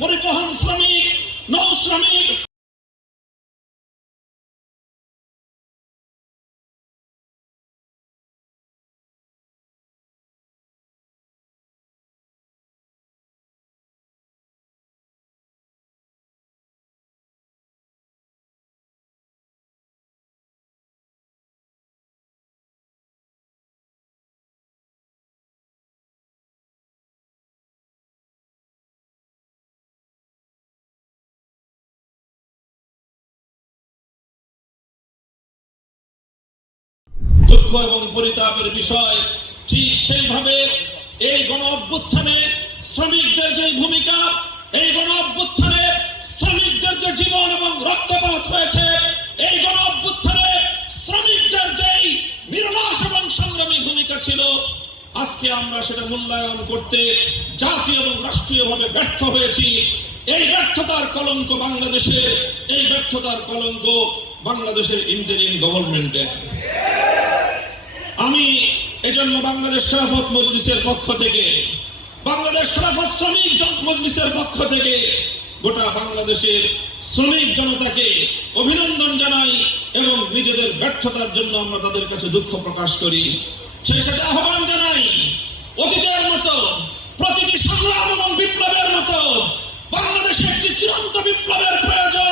পরিবহন শ্রমিক নৌ শ্রমিক দুঃখ এবং পরিতাপের বিষয়, ঠিক সেইভাবে এই গণ অভ্যুত্থানে শ্রমিকদের যে ভূমিকা, এই গণ অভ্যুত্থানে শ্রমিকদের যে জীবন এবং রক্তপাত হয়েছে, এই গণ অভ্যুত্থানে শ্রমিকদের যেই নির্নাশ এবং সংগ্রামী ভূমিকা ছিল, আজকে আমরা সেটা মূল্যায়ন করতে জাতীয় এবং রাষ্ট্রীয়ভাবে ব্যর্থ হয়েছি। এই ব্যর্থতার কলঙ্ক বাংলাদেশের, এই ব্যর্থতার কলঙ্ক বাংলাদেশের ইন্টারিম গভর্নমেন্টের। আমি এজন্য বাংলাদেশ খেলাফত মজলিসের পক্ষ থেকে, বাংলাদেশ খেলাফত শ্রমিক মজলিসের পক্ষ থেকে গোটা বাংলাদেশের শ্রমিক জনতাকে অভিনন্দন জানাই এবং নিজেদের ব্যর্থতার জন্য আমরা তাদের কাছে দুঃখ প্রকাশ করি। সেই সাথে আহ্বান জানাই, অতীতের মতো, প্রতিটি সংগ্রাম এবং বিপ্লবের মতো বাংলাদেশে একটি চূড়ান্ত বিপ্লবের প্রয়োজন।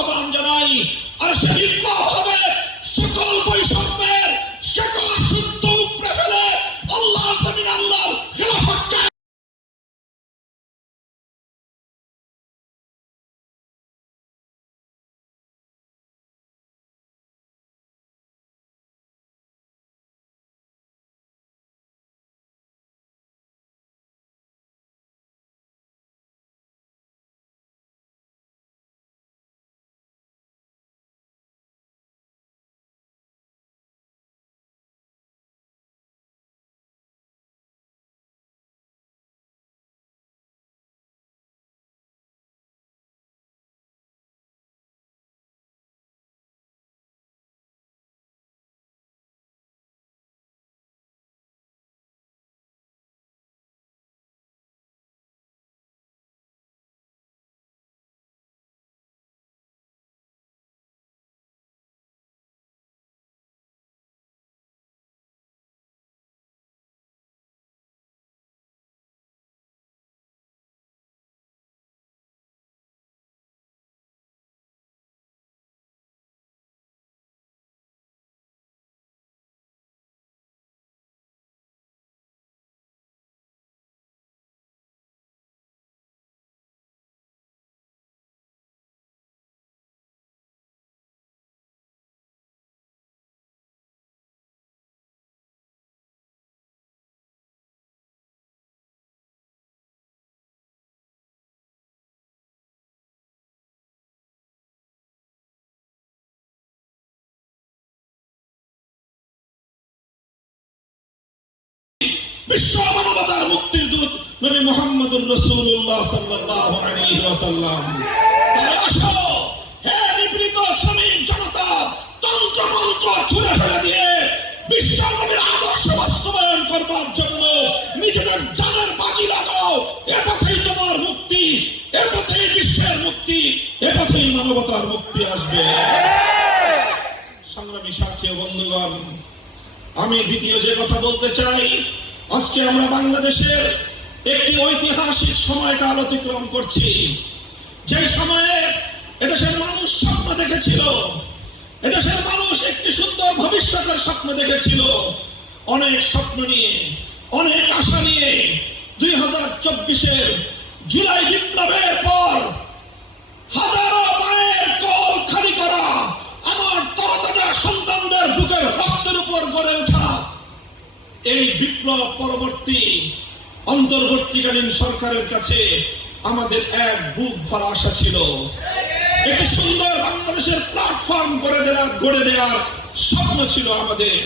আহ্বান জানাই। আর সে বিপ্লব বিশ্ব মানবতার মুক্তির দূত নবী মোহাম্মদুর রাসূলুল্লাহ সাল্লাল্লাহু আলাইহি ওয়াসাল্লাম। হে নিপীড়িত শ্রমিক জনতা তন্ত্র মন্ত্র ছুঁড়ে ফেলে দিয়ে বিশ্ব নবীর আদর্শ বাস্তবায়ন করবার জন্য নিজেদের জানের বাজি লাগাও। এ পথেই তোমার মুক্তি, এ পথেই বিশ্বের মুক্তি, এ পথেই মানবতার মুক্তি আসবে। সংগ্রামী সাথী বন্ধুগণ, আমি দ্বিতীয় যে কথা বলতে চাই আজকে আমরা বাংলাদেশের একটি ঐতিহাসিক সময়কাল অতিক্রম করছি। যে সময়ে এদেশের মানুষ স্বপ্ন দেখেছিল, এদেশের মানুষ একটি সুন্দর ভবিষ্যতের স্বপ্ন দেখেছিল। অনেক স্বপ্ন নিয়ে, অনেক আশা নিয়ে দুই হাজার চব্বিশের জুলাই বিপ্লবের পর এই বিপ্লব পরবর্তী অন্তর্বর্তীকালীন সরকারের কাছে আমাদের এক বুক ভরা আশা ছিল। একটি সুন্দর বাংলাদেশের প্ল্যাটফর্ম করে দেওয়া গড়ে দেওয়ার স্বপ্ন ছিল আমাদের।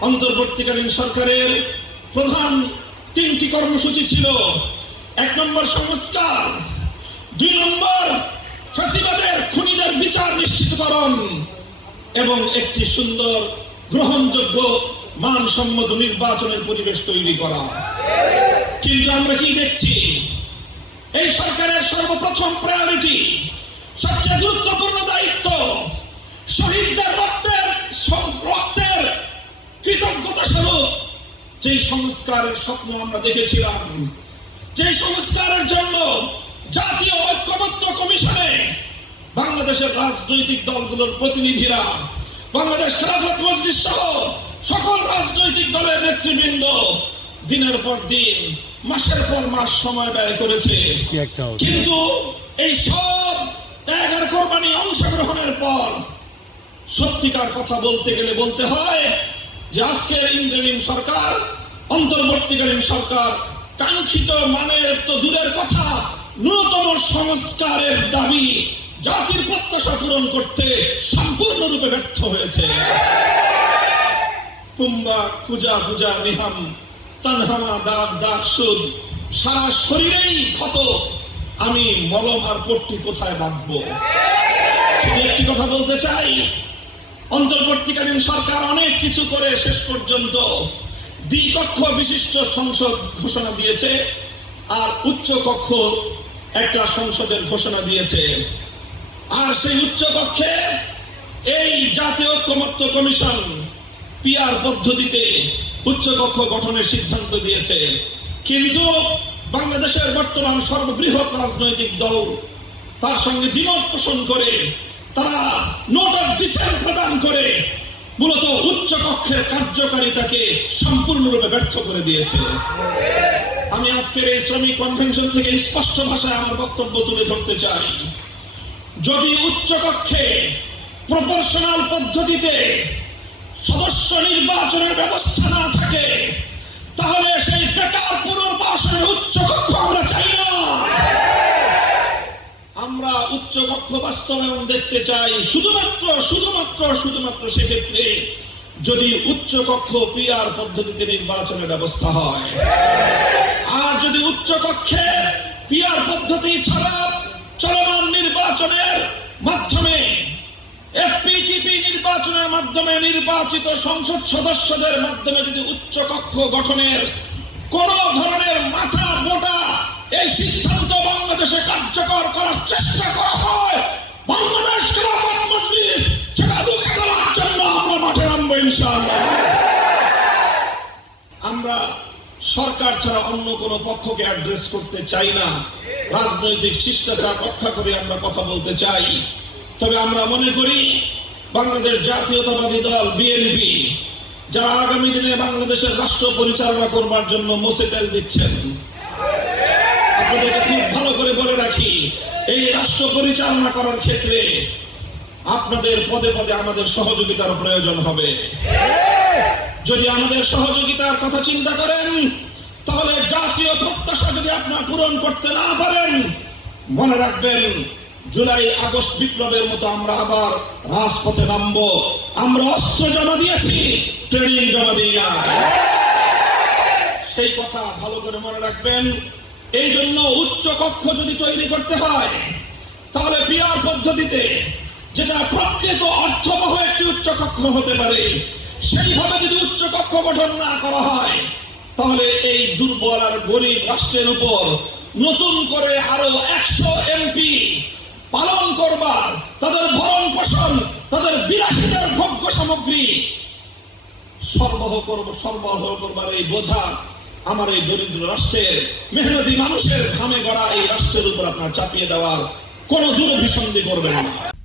অন্তর্বর্তীকালীন সরকারের প্রধান তিনটি কর্মসূচি ছিল। এক নম্বর সংস্কার, দুই নম্বর ফাঁসিবাদের খুনিদের বিচার নিশ্চিতকরণ এবং একটি সুন্দর গ্রহণযোগ্য মানসম্মত নির্বাচনের পরিবেশ তৈরি করা। কিন্তু আমরা কি দেখছি? এই সরকারের সর্বপ্রথম প্রায়োরিটি সবচেয়ে গুরুত্বপূর্ণ দায়িত্ব, শহীদদের রক্তের রক্তের কৃতজ্ঞতা স্বরূপ। যে সংস্কারের স্বপ্ন আমরা দেখেছিলাম যে সংস্কারের জন্য জাতীয় ঐক্যমত্য কমিশনে বাংলাদেশের রাজনৈতিক দলগুলোর প্রতিনিধিরা, বাংলাদেশ খেলাফত মজলিস সহ দলের নেতৃবৃন্দ দিনের পর দিন মাসের পর মাস সময় ব্যয় করেছে। কিন্তু এই সব ত্যাগ আর কোরবানি অংশগ্রহণের পর সত্যিকার কথা বলতে গেলে বলতে হয় যে আজকের ইন্টারিম সরকার অন্তর্বর্তীকালীন সরকার কাঙ্ক্ষিত মানের তো দূরের কথা ন্যূনতম সংস্কারের দাবি জাতির প্রত্যাশা পূরণ করতে সম্পূর্ণরূপে ব্যর্থ হয়েছে কুম্বা কুজা কুজা নিহাম তানহামা দাগ দাগ সুদ, সারা শরীরেই ক্ষত। আমি মলম আর পট্টি কোথায় বাঁধবো? শুধু একটি কথা বলতে চাই, অন্তর্বর্তীকালীন সরকার অনেক কিছু করে শেষ পর্যন্ত দ্বিকক্ষ বিশিষ্ট সংসদ ঘোষণা দিয়েছে আর উচ্চ কক্ষ একটা সংসদের ঘোষণা দিয়েছে। আর সেই উচ্চ কক্ষে এই জাতীয় ঐক্যমত্য কমিশন পিআর পদ্ধতিতে উচ্চকক্ষ গঠনের সিদ্ধান্ত দিয়েছে। কিন্তু বাংলাদেশের বর্তমান সর্ববৃহৎ রাজনৈতিক দল, তার সঙ্গে দ্বিমত পোষণ করে, তারা নোট অফ ডিসেন্ট প্রদান করে মূলত উচ্চ কক্ষের কার্যকারিতাকে সম্পূর্ণরূপে ব্যর্থ করে দিয়েছে। আমি আজকের এই শ্রমিক কনভেনশন থেকে স্পষ্ট ভাষায় আমার বক্তব্য তুলে ধরতে চাই। যদি উচ্চ কক্ষে প্রপোর্শনাল পদ্ধতিতে সদস্য নির্বাচনের ব্যবস্থা না থাকে, তাহলে সেই বেকার পুনর্বাসনের উচ্চ কক্ষ আমরা চাই না। আমরা উচ্চ কক্ষ বাস্তবায়ন দেখতে চাই, শুধুমাত্র শুধুমাত্র শুধুমাত্র সেক্ষেত্রে যদি উচ্চ কক্ষ পিআর পদ্ধতিতে নির্বাচনের ব্যবস্থা হয়। আর যদি উচ্চ কক্ষে পিআর পদ্ধতি ছাড়া চলমান নির্বাচনের মাধ্যমে এফপিটিপি নির্বাচনের মাধ্যমে নির্বাচিত সংসদ সদস্যদের মাধ্যমে যদি উচ্চ কক্ষ গঠনের কোন ধরনের মাথা মোটা এই সিদ্ধান্ত বাংলাদেশে কার্যকর করার চেষ্টা করা হয়, বাংলাদেশ খেলাফত সেটা রুখে দেওয়ার জন্য আমরা মাঠে নামবো ইনশাআল্লাহ। আমরা সরকার ছাড়া অন্য কোন পক্ষকে অ্যাড্রেস করতে চাই না। রাজনৈতিক শিষ্টাচার রক্ষা করে আমরা কথা বলতে চাই। তবে আমরা মনে করি বাংলাদেশ জাতীয়তাবাদী দল, বিএনপি, যারা আগামী দিনে বাংলাদেশের রাষ্ট্র পরিচালনা করবার জন্য মোসে তেল দিচ্ছেন। আপনাদেরকে খুব ভালো করে বলে রাখি, এই রাষ্ট্র পরিচালনা করার ক্ষেত্রে আপনাদের পদে পদে আমাদের সহযোগিতার প্রয়োজন হবে। যদি আমাদের সহযোগিতার কথা চিন্তা করেন, তাহলে জাতীয় প্রত্যাশা যদি আপনার পূরণ করতে না পারেন, মনে রাখবেন জুলাই, আগস্ট বিপ্লবের মতো আমরা আবার রাজপথে নামবো। আমরা অস্ত্র জমা দিয়েছি, ট্রেনিং জমা দিই না সেই কথা ভালো করে মনে রাখবেন। এই জন্য উচ্চ কক্ষ যদি তৈরি করতে হয়, তাহলে পিআর পদ্ধতিতে যেটা প্রকৃত অর্থবহ একটি উচ্চ কক্ষ হতে পারে, সেইভাবে যদি উচ্চ কক্ষ গঠন না করা হয়, তাহলে এই দুর্বল আর গরিব রাষ্ট্রের উপর নতুন করে আরও একশো এমপি পালন করবার, তাদের ভরণ পোষণ, তাদের বিলাসিতার ভোগ্য সামগ্রী। সরবরাহ করব, সরবরাহ করবার এই বোঝা আমার এই দরিদ্র রাষ্ট্রের মেহনতি মানুষের ঘামে গড়া এই রাষ্ট্রের উপর আপনার চাপিয়ে দেওয়ার কোনো দূরভিসন্ধি করবেন না।